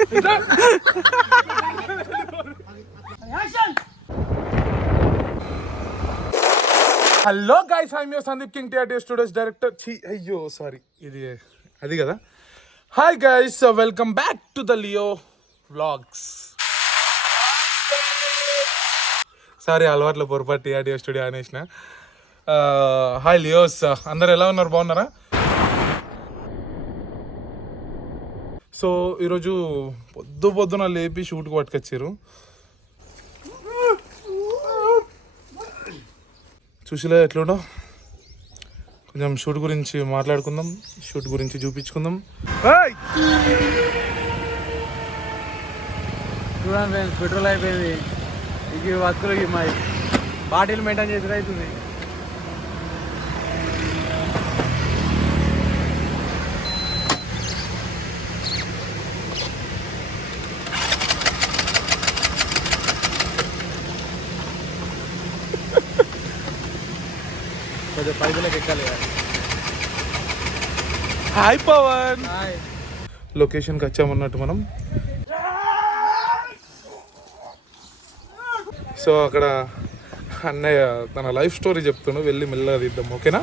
Hello guys, I am Sandeep King Theatre Studios director. అయ్యో sorry, ఇది అది కదా. Hi guys, welcome back to the Leo vlogs. Sorry, అలవాట్లో పొరపాటు థియేటర్ స్టూడియో అనేసిన. హాయ్ లియోస్, అందరు ఎలా ఉన్నారు? బాగున్నారా? సో ఈరోజు పొద్దున లేపి షూట్కి పట్టుకొచ్చారు. చూసిలే ఎట్లుండో. కొంచెం షూట్ గురించి మాట్లాడుకుందాం, షూట్ గురించి చూపించుకుందాం. చూడండి ఫ్రెండ్స్, పెట్రోల్ అయిపోయింది. ఇక వస్తువులకి మా బాటిల్ మెయింటైన్ చేసి అవుతుంది. కొంచెం పైపులకు ఎక్కాలి. హాయ్ పవన్, లొకేషన్కి వచ్చామన్నట్టు మనం. సో అక్కడ అన్నయ్య తన లైఫ్ స్టోరీ చెప్తున్నాడు, వెళ్ళి మెల్లగా తీద్దాం. ఓకేనా?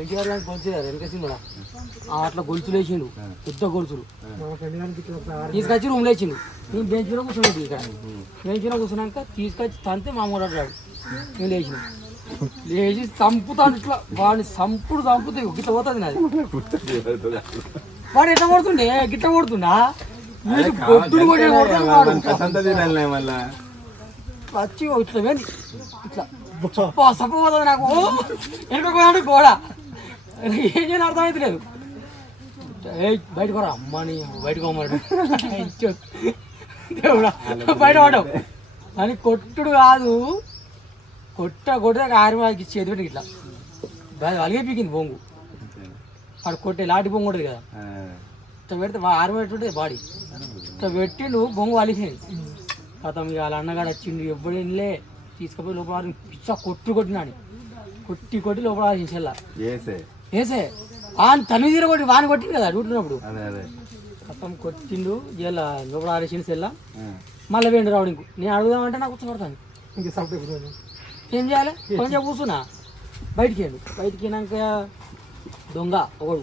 ఎన్టీఆర్ గారికి గొలుసులేరు వెనకేసిండు. అట్లా గొలుసులు వేసిండు, పెద్ద గొలుసులు తీసుకొచ్చి రూమ్ లేచిండు. నేను బెంచ్ మీద కూర్చున్నాడు. ఇక్కడ బెంచ్ మీద కూర్చున్నాక తీసుకొచ్చి తంతే మా మూడాడు. నేను లేచిన లేచి చంపుతాను. ఇట్లా వాడిని చంపుతే గిట్ట పోతుంది నాది. వాడు ఎట్లా కొడుతుండే, గిట్ట కొడుతున్నా గొడ్డును వచ్చి ఇట్లా వెళ్ళి ఇట్లా సపోతుంది. నాకు వెనకపోయాడు గోడ. ఏం చేయని అర్థమైతే లేదు. బయటకు రా అమ్మని, బయటకు పోమన్నాడు. దేవుడా బయట పడ్డావు అని కొట్టుడు కాదు, కొట్టే ఆరిమాకి చేతి పెట్టి ఇట్లా అలిగే పీకింది బొంగు. వాడు కొట్టే లాంటి బొంగు ఉంటుంది కదా, ఇట్లా పెడితే ఆరిమేటుంటే బాడీ ఇట్లా పెట్టిండు, బొంగు అలిగింది. కథం ఇక వాళ్ళ అన్నగాడు వచ్చిండు. ఎప్పుడు వెళ్ళే తీసుకుపోయి లోపల పిచ్చ కొట్టినాడు. కొట్టి లోపల ఆడించెల్లా వేసే వాని తను తీర కొట్టి వాని కొట్టింది కదా డ్యూటీనప్పుడు. కథం కొట్టిండు, ఇలా లోపల ఆడేసిండు సెల్లా. మళ్ళీ వేండు రావడం. ఇంకో నేను అడుగుదామంటే నాకు కూర్చోబడతాను. ఏం చేయాలి? కొంచెం కూర్చున్నా. బయటికి వెళ్ళాక దొంగ ఒకడు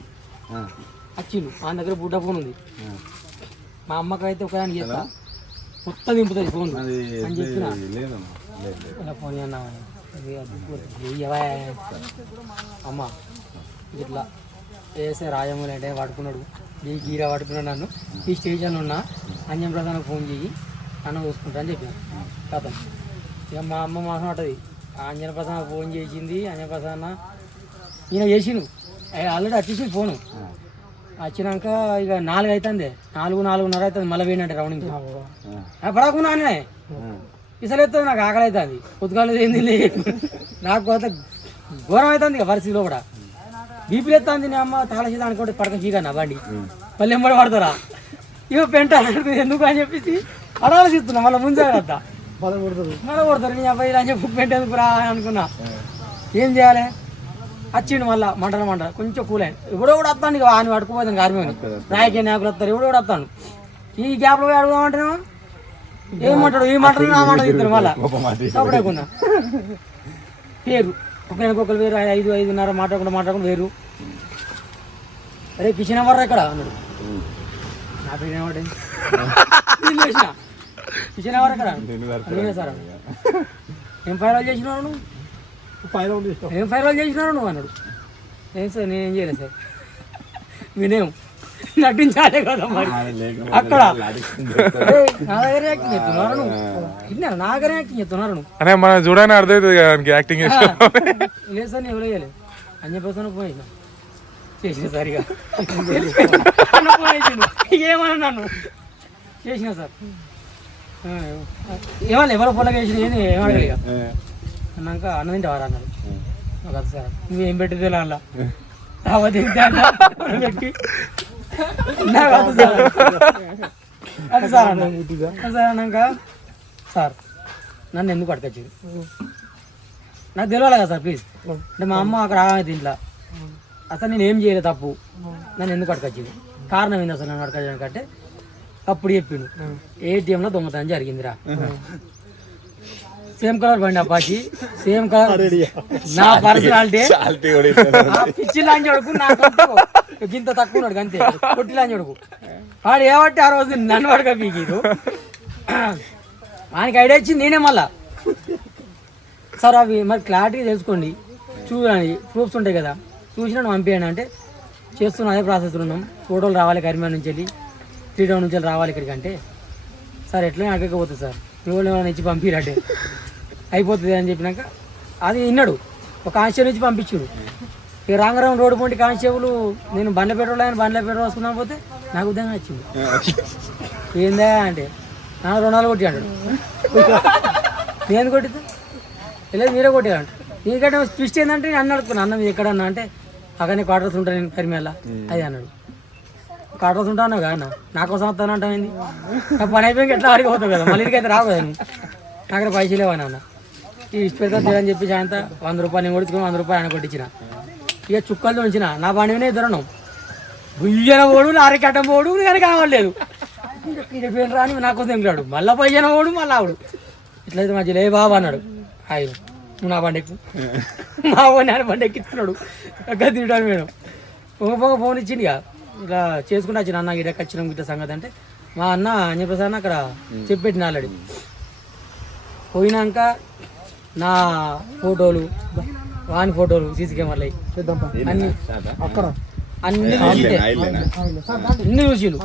వచ్చిండు. ఆయన దగ్గర బుడ్డ ఫోన్ ఉంది. మా అమ్మకైతే ఒక ఆయన చేస్తా మొత్తం దింపుతుంది ఫోన్ అని చెప్పిన. ఫోన్ అన్నామని అమ్మ ఇట్లా వేసే రాజమౌళి అంటే పట్టుకున్నాడు. ఈ గీరా పట్టుకున్నాడు. నన్ను ఈ స్టేషన్లో ఉన్నా అంజన్ ప్రసాద్కి ఫోన్ చేయి, అన్న చూసుకుంటా అని చెప్పిన. కథ ఇక మా అమ్మ మాసం ఉంటుంది. అంజన్ ప్రసాద్ ఫోన్ చేసింది. అంజన్ ప్రసాద్ అన్న ఈయన చేసిండు. ఆల్రెడీ వచ్చేసింది ఫోను. వచ్చినాక ఇక 4 అవుతుంది, 4:30 అవుతుంది. మళ్ళీ వేయండి రౌండింగ్ పడకున్నానే ఇసలు ఎత్తుంది. నాకు ఆకలి అవుతుంది. పొద్దుగాలు ఏంది నాకు కొత్త ఘోరం అవుతుంది. ఇక పరిస్థితిలో కూడా బీపీలు ఎత్తుంది. నేను అమ్మ తాళసీత అనుకుంటే పడక చీకన్నా బండి మళ్ళీ ఎంబడి పడతారా ఇక పెంట ఎందుకు అని చెప్పేసి అడాలసిస్తున్నా. మళ్ళీ ముందు జాగ్రత్త మళ్ళీ కొడతారు. నీ అబ్బాయి అని చెప్పి పెంట ఎందుకు రా అనుకున్నా. ఏం చేయాలి? వచ్చిండు మళ్ళీ మంటలు కొంచెం కూల్ అయింది. ఎవడో కూడా వస్తాను. ఇక ఆయన పట్టుకుపోతాను గార్మీని నాయకే నాయకులు వస్తారు. ఎవడో కూడా వస్తాను. ఈ గ్యాప్లో పోయి అడుగుదామంటేనేమో ఏమంటాడు, ఈ మాటలు నా మాట ఇస్తాను. మళ్ళీ అప్పుడేకున్నా పేరు ఒకరికొకరు వేరు 5:30 మాట్లాడుకుంటూ వేరు. అరే కిచెన్ ఎవరు ఇక్కడ అన్నాడు. నా పేరు ఏమంటే కిచెన్ ఎవరు ఎక్కడ? నేనే సార్. ఏం ఫైర్ చేసినావు నువ్వు? ఏం ఫైర్ చేసినావు నువ్వు అన్నాడు. ఏం సార్ నేనేం చేయలేదు సార్. వినేం నటించాలే కదా మరి. అక్కడ నా దగ్గర యాక్టింగ్ చేస్తున్నారు నువ్వు. విన్నాను నా దగ్గర యాక్టింగ్ చేస్తున్నారు నువ్వు. అనే మనం చూడని అర్థమవుతుంది యాక్టింగ్. లేదు సార్ నేను ఎవరు వేయలేదు అని చెప్పేసి ఫోన్ చేసిన సరిగా ఏమన్నా నన్ను చేసిన సార్. ఏమన్నా ఎవరో ఫోన్లో వేసిన ఏమడగలి. అన్నాక అన్న తింటావారా అన్నాడు. కదా సార్ నువ్వేం పెట్టింది అలా పెట్టి అది సార్ అన్నాక సార్ నన్ను ఎందుకు పట్టుకొచ్చింది? నాకు తెలియాలి కదా సార్ ప్లీజ్. అంటే మా అమ్మ అక్కడ ఆగైతే ఇంట్లో అసలు నేను ఏం చేయలేదు తప్పు, నన్ను ఎందుకు అడకొచ్చింది, కారణం ఏంది అసలు నన్ను అడకొచ్చాను అంటే అప్పుడు చెప్పిండు ఏటీఎంలో దొంగతనం జరిగిందిరా. సేమ్ కలర్ బండి అప్పాచి, సేమ్ కలర్ నా పర్సనాలిటీ, పిచ్చి లాంటి అడుగు నాకంటే ఇంత తక్కువ ఉన్నాడు అంతే, కొట్టి లాంటి అడుగు వాడు ఏమంటే ఆ రోజు నన్ను పడక పీకిరు. ఆయనకి ఐడియా ఇచ్చింది నేనే మళ్ళా. సార్ అవి మరి క్లారిటీ తెలుసుకోండి, చూడండి ప్రూఫ్స్ ఉంటాయి కదా, చూసినా పంపించండి అంటే చేస్తున్నాం, అదే ప్రాసెస్లో ఉన్నాం, ఫోటోలు రావాలి కరీంనగర్ నుంచి వెళ్ళి 3 టౌన్ నుంచి రావాలి ఇక్కడికి అంటే సార్ ఎట్లనే అడగకపోతుంది సార్, మీ వాళ్ళు ఏమైనా ఇచ్చి పంపిరంటే అయిపోతుంది అని చెప్పినాక అది విన్నాడు. ఒక కానిస్టేబుల్ నుంచి పంపించాడు. ఇక రాంగరం రోడ్డు పొంటి కానిస్టేబుల్ నేను బండ్ల పెట్రోల్ ఆయన బండ్ల పెట్రోల్ వస్తున్నాను పోతే నాకు ఉద్యోగం వచ్చింది. ఏందా అంటే నా 2 నెలలు కొట్టి అంటాడు. నేను కొట్టితే లేదు మీరే కొట్టారంట. నీకంటే ట్విస్ట్ ఏంటంటే అన్న అడుగుతున్నా, అన్న మీరు ఎక్కడన్నా అంటే అక్కడనే క్వార్టర్స్ ఉంటాను నేను కరిమేళ అది అన్నాడు. క్వార్టర్స్ ఉంటాను కదా అన్న, నా కోసం వస్తాను అంటాం ఏంది, నా పని అయిపోయింది ఎట్లా అడిగిపోతావు కదా, మళ్ళీ అయితే రావు కదా నా దగ్గర పైసలు లేవని అన్న. ఈ ఇష్ట పెడతా తీరని చెప్పి సాయంత 100 రూపాయలు నేను కొడుచుకుని 100 రూపాయలు ఆయన కొట్టించిన. ఇక చుక్కలతో ఉంచిన నా బండి మీద ఇద్దరున్నాం, గుయ్యన పోడు లారీ కట్టం పోడు కానీ కావట్లేదు పేరు రాని నా కోసం ఎంకులాడు, మళ్ళీ పైన పోడు మళ్ళీ ఆవిడు ఇట్లయితే మధ్యలో ఏ బాబు అన్నాడు. ఆయన నువ్వు నా బండి ఎక్కు, మా వాడిని ఆయన బండి ఎక్కిస్తున్నాడు ఎక్కడ తింటాను మేడం. పొగ ఫోన్ ఇచ్చింది ఇక ఇలా చేసుకుంటూ వచ్చిన అన్న గిడకి వచ్చినాం గిట్ట సంగతి అంటే మా అన్న అంజప్రసాద్ అక్కడ చెప్పెట్టిన ఆల్రెడీ. పోయినాక నా ఫోటోలు వాని ఫోటోలు సీసీ కెమెరాలు అన్ని అక్కడ అన్ని చూసిండు,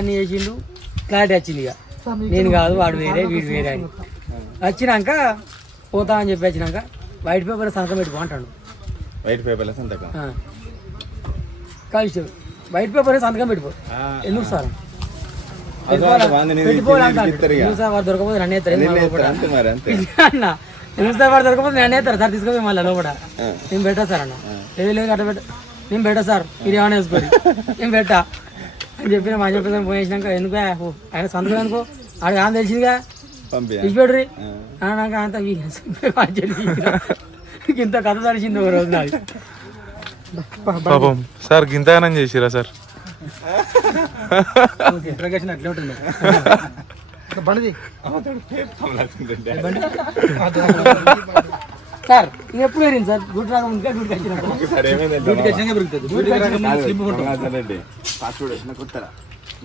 అన్ని చేసిండు, క్లారిటీ వచ్చింది. ఇక నేను కాదు వాడు వేరే వీడు వేరే అని వచ్చినాక పోతా అని చెప్పి వచ్చినాక వైట్ పేపర్ సంతకం పెట్టుకో అంటాడు. వైట్ పేపర్ సంతకం కానిస్టేబుల్ వైట్ పేపర్ సంతకం పెట్టుకో. ఎందుకు సార్ ఎందుకు సార్ వాడు దొరకపోతే నన్ను ఎత్తారు అన్న, ఎందుకు సార్ వాడు దొరకపోతే నన్ను ఎత్తారు సార్ తీసుకొని మళ్ళీ లోపల నేను పెట్టా సార్ అన్న. లేదు అట్లా పెట్ట నేను పెట్టా సార్ మీరు ఏమైనా వేసుకోండి నేను పెట్టా అని చెప్పిన మా చెప్పేసి పోయేసినాక ఎందుకు ఆయన సంతకం అనుకో ఆడ కానీ తెలిసిందిగా ఇచ్చిపెడ్రి అన్నాక అంత ఇంత కథ తడిచింది ఒక రోజు నాది. పాపం సార్ గింతగానం చేసిరా సార్, ఇంట్రాగేషన్ అట్లే ఉంటుంది. సార్ ఇది ఎప్పుడు వేరింది సార్, డ్యూటీ రాకముందుగా డ్యూటీకి వచ్చినప్పుడు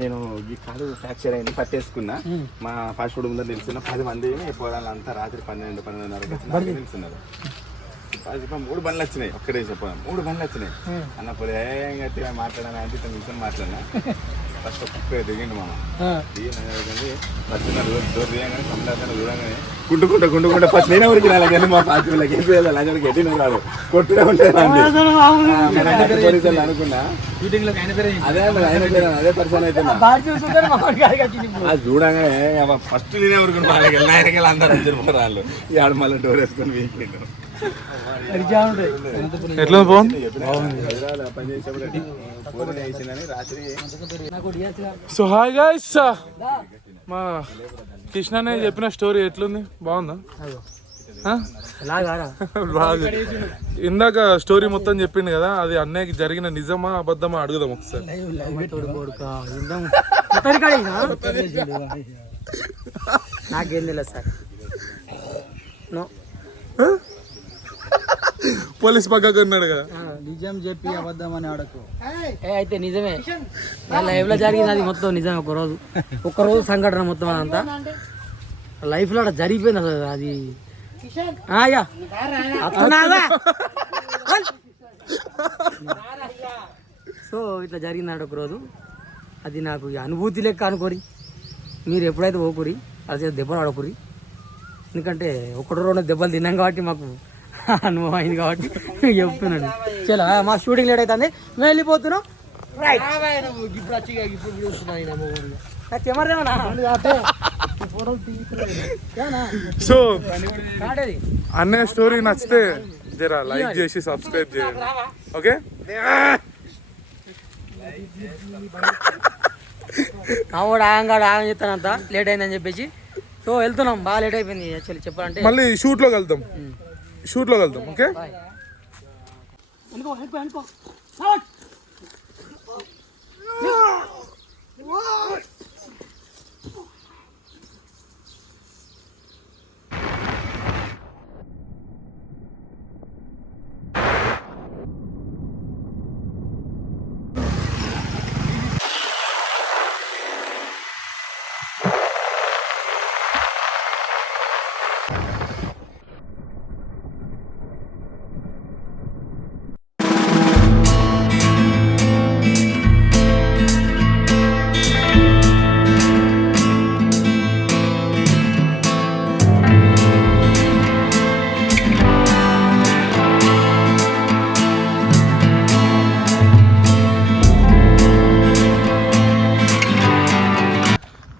నేను ఈ కాలు ఫ్రాక్చర్ అయింది పట్టేసుకున్నా. మా ఫాస్ట్ ఫుడ్ ముందర నిలుస్తున్నా 10 మంది పోరాళ్ళంతా రాత్రి 12-12:30 నిలుస్తున్నారు. 3 బండ్లు వచ్చినాయి, ఒక్కడే చెప్పాను 3 బండ్లు వచ్చినాయి అన్న పోలే గట్టిగా మాట్లాడాను అంటే ఇతను నిల్చొని మాట్లాడినా. ఫస్ట్ ఒక్క దిగిండు మామ డోర్ దిగానే కమలాసన చూడగానే గుంటుకుంటా ఫస్ట్ నేనే ఊరికి రాలే కానీ మా పార్టీలకి గట్టిన రాదు కొట్టుడే ఉంటాను అనుకున్నా. అదే అదే పర్సన్ అవుతున్నా అది చూడగానే ఫస్ట్ నేనే ఊరుకుని వాళ్ళకి అందరూ వాళ్ళు ఈ ఆడ మళ్ళీ డోర్ వేసుకొని వీకెండ్ ఎట్లా బాగుంది. సో హాయ్ గైస్, మా కృష్ణనే చెప్పిన స్టోరీ ఎట్లుంది, బాగుందా? ఇందాక స్టోరీ మొత్తం చెప్పిండు కదా, అది అన్నయ్యకి జరిగిన నిజమా అబద్ధమా అడుగుదాం ఒకసారి. నాకేం తెలియదు సార్, పోలీస్ పక్కకు ఉన్నాడు కదా, నిజం చెప్పి అబద్ధం అని ఆడకు. అయితే నిజమే లైఫ్ లో జరిగింది, అది మొత్తం నిజమే. ఒక్కరోజు సంఘటన మొత్తం అదంతా లైఫ్ లో జరిగిపోయింది అసలు. అది సో ఇట్లా జరిగిందంట ఒకరోజు. అది నాకు అనుభూతి లెక్క అనుకోరి, మీరు ఎప్పుడైతే పోకురి అది దెబ్బలు ఆడకురి. ఎందుకంటే 1-2 దెబ్బలు తిన్నాం కాబట్టి మాకు అనుభవం అయింది కాబట్టి చెప్తున్నాను. చలో మా షూటింగ్ లేట్ అవుతుంది, మేము వెళ్ళిపోతున్నాం. సో అన్నయ్య స్టోరీ నచ్చితే జరా లైక్ చేసి సబ్స్క్రైబ్ చేయండి, ఓకే? ఆవిడ ఆగం చెప్తానంత లేట్ అయిందని చెప్పేసి సో వెళ్తున్నాం. బాగా లేట్ అయిపోయింది యాక్చువల్లీ చెప్పాలంటే. మళ్ళీ షూట్ లో వెళ్తాం, షూట్లో కలుద్దాం. ఓకే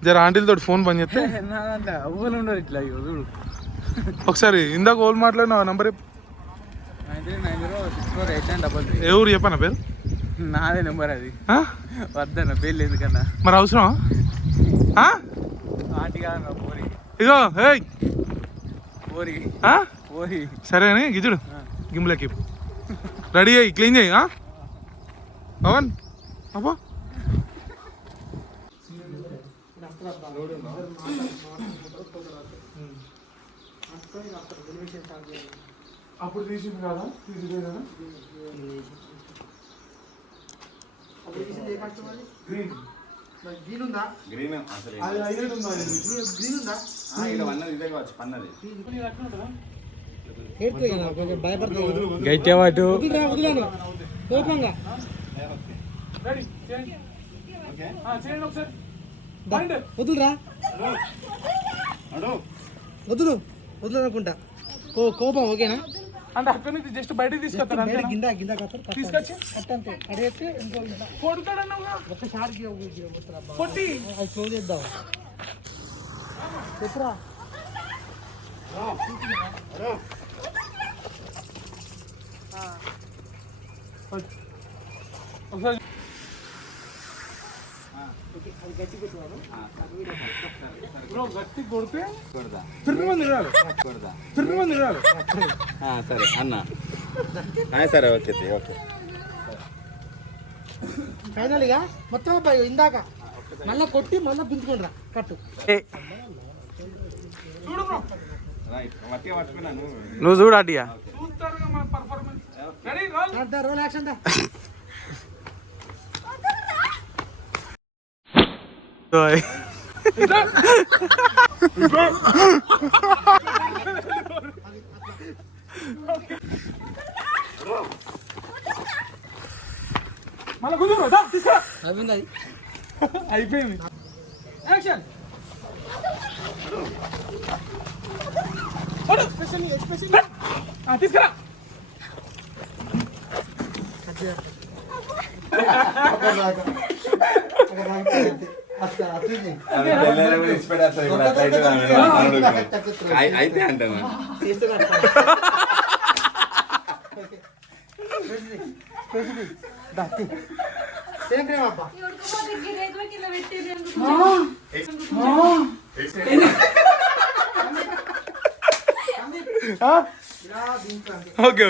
జర ఆంటీలతో ఫోన్ పని చేస్తే అవ్వలు ఉండరు ఇట్లా చూడు. ఒకసారి ఇందాక ఓల్ మాట్లాడిన నంబర్ 9390648933. ఏ ఊరు చెప్పనా పేరు? నాదే నెంబర్ అది. ఆ? వద్దన్న పేర్లు ఎందుకన్నా? మరి అవసరం ఆంటీ కాదన్న పోరి ఇగో ఏయ్ పోరి ఆ? పోరి. సరే అని గిజుడు గిమ్లకి రెడీ అయ్యి క్లీన్ చేయి పవన్ అబ్బా. అప్పుడు తీసింది కదా గ్రీన్ అసలు ఇదే కావచ్చు పన్నది. గట్టిగా వాటు వదులురా వదులు వదులు అనుకుంటా. కోపం ఓకేనా అంటే అక్కడి నుంచి జస్ట్ బయటకు తీసుకొస్తాను అంతే. గిందా గిందా తీసుకొచ్చి అట్టంతే అడిగితే ఇంకో కొడతాడన్నా ఒక షార్ట్ కొట్టి అది క్లోజ్ చేద్దాం. చెప్పురా ఒకసారి బ్రో గట్టి కొడితే తిరుగుమంది రాదు తిరుగుమంది రాదు. సరే అన్న సరే ఓకే ఓకే. ఫైనల్ గా మొత్తం అబ్బాయి ఇందాక మళ్ళా కొట్టి మళ్ళా గుంజుకుంటా కట్టు. చూడు బ్రో మట్టిగా పట్టుకున్నాను. నువ్వు చూడు అడిగా చూస్తారు మన పర్ఫార్మెన్స్. రెడీ రోల్ యాక్షన్ దా. మళ్ళీ కుదురు తీసుకురా. అయింది అది అయిపోయింది. యాక్షన్ తీసుకురా. అయితే అంటాను సేమ్ ప్రేమ అబ్బా. Okay okay.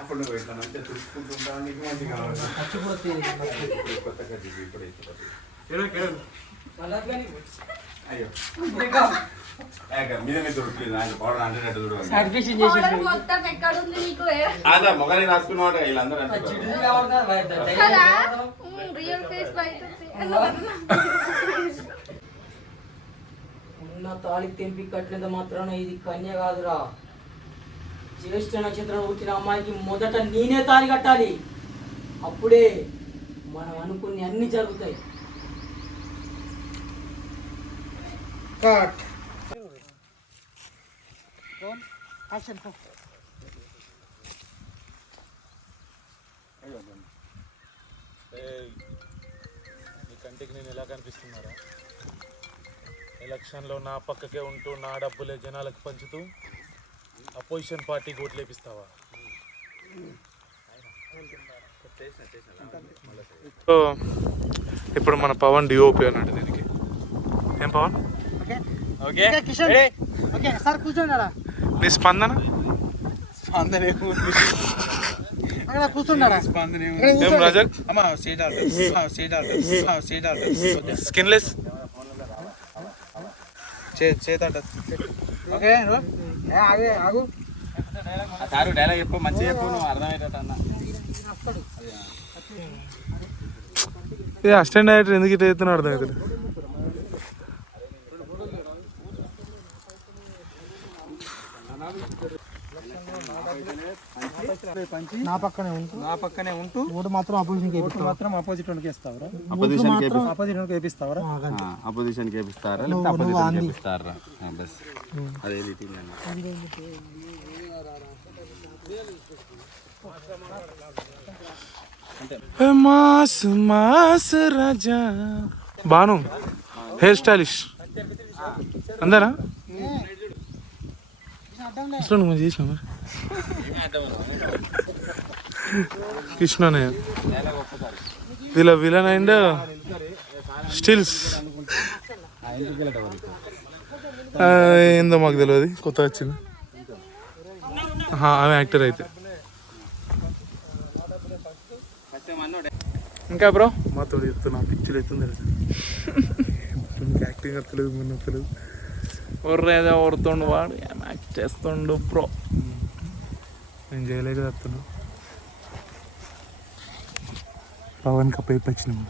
అప్పుడు నువ్వు ఇట్లా మంచిగా చూసుకుంటుంటావు. నీకు మంచిగా కొత్తగా ఇప్పుడు అయ్యో మీద మీద దొరుకుతుంది. పౌడర్ అంటే చూడు సాటిస్ఫాక్షన్ చేసి మొత్తం ఎక్కడ ఉంది నీకు అదే మొగని రాసుకున్నవాడు వీళ్ళందరూ రియల్ ఫేస్ బయట ఉన్న తాళి తెంపి కట్టినంత మాత్రాన ఇది కన్య కాదురా. జ్యేష్ఠ నక్షత్రం పుట్టిన అమ్మాయికి మొదట నేనే తాళి కట్టాలి. అప్పుడే మనం అనుకుని అన్ని జరుగుతాయి. కట్ యాక్షన్ నీ కంటికి నేను ఎలా కనిపిస్తున్నారా? ఎలక్షన్లో నా పక్కకే ఉంటూ నా డబ్బులే జనాలకు పంచుతూ అపోజిషన్ పార్టీకి ఓట్లు వేపిస్తావా? ఇప్పుడు మన పవన్ డిఓపి అన్నాడు దీనికి. ఏం Pawan? Okay Kishan okay sir కూర్చోండి. నీ స్పందన అక్కడ కూర్చున్నాడా ఏం రాజక్ స్కిన్లెస్ ఓకే ఆగు సారు డైలాగ్ చెప్పు మంచిగా చెప్పు నువ్వు అర్థమయ్యేటట్టు అన్న ఇది అసిస్టెంట్ డైరెక్టర్ ఎందుకు ఇట్లా చేస్తున్నా అర్థం అవుతుంది. నా పక్కనే ఉంటూ ఓటు మాత్రం ఆపోజిట్ వానికి వేస్తావరా అపోజిషన్ కేపిస్తారా లేకపోతే అపోజిషన్ కేపిస్తారా బస్ అదే మాస్ మాస్ రాజా బాను హెయిర్ స్టైలిష్ అందరా అసలు నువ్వు చేసినా మరి కృష్ణనే వీళ్ళ విలన్ అండ్ స్టిల్స్ ఏందో మాకు తెలియదు కొత్త వచ్చింది ఆమె యాక్టర్ అయితే ఇంకా బ్రో మాతో చెప్తున్నా పిక్చర్ అవుతుంది యాక్టింగ్ వస్తలేదు మన వస్తలేదు ఒర్రేదో ఓడుతుండు వాడు యాక్ట్ చేస్తుండు బ్రో నేను చేయలేక చెప్తున్నా పవన్ కప్ప వచ్చినాము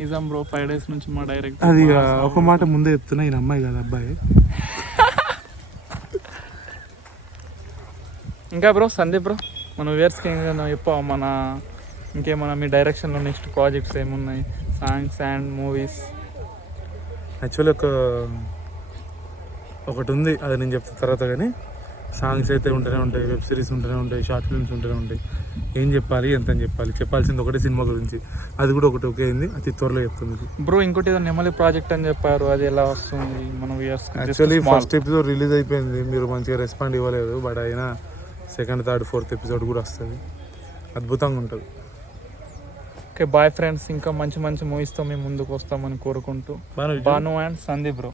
నిజం బ్రో 5 days నుంచి మా డైరెక్ట్ అది ఒక మాట ముందే చెప్తున్నా ఈయన అమ్మాయి కదా అబ్బాయి. ఇంకా బ్రో సందీప్ బ్రో మన వ్యూవర్స్కి ఏమైనా చెప్పావు మన ఇంకేమైనా మీ డైరెక్షన్లో నెక్స్ట్ ప్రాజెక్ట్స్ ఏమున్నాయి సాంగ్స్ అండ్ మూవీస్? యాక్చువల్లీ ఒకటి ఉంది అది నేను చెప్తాను తర్వాత, కానీ సాంగ్స్ అయితే ఉంటూనే ఉంటాయి, వెబ్ సిరీస్ ఉంటూనే ఉంటాయి, షార్ట్ ఫిల్మ్స్ ఉంటూనే ఉంటాయి. ఏం చెప్పాలి ఎంత అని చెప్పాలి, చెప్పాల్సింది ఒకటే సినిమా గురించి, అది కూడా ఒకటి ఒకే అయింది, అతి త్వరలో చెప్తుంది. బ్రో ఇంకోటి ఏదో నెమలి ప్రాజెక్ట్ అని చెప్పారు, అది ఎలా వస్తుంది మన viewers? Actually first episode release అయిపోయింది, మీరు మంచిగా రెస్పాండ్ ఇవ్వలేదు, బట్ అయినా సెకండ్ థర్డ్ ఫోర్త్ ఎపిసోడ్ కూడా వస్తుంది, అద్భుతంగా ఉంటుంది. ఓకే బాయ్ ఫ్రెండ్స్, ఇంకా మంచి మంచి మూవీస్తో మేము ముందుకు వస్తామని కోరుకుంటూ బాను అండ్ సందీప్ బ్రో.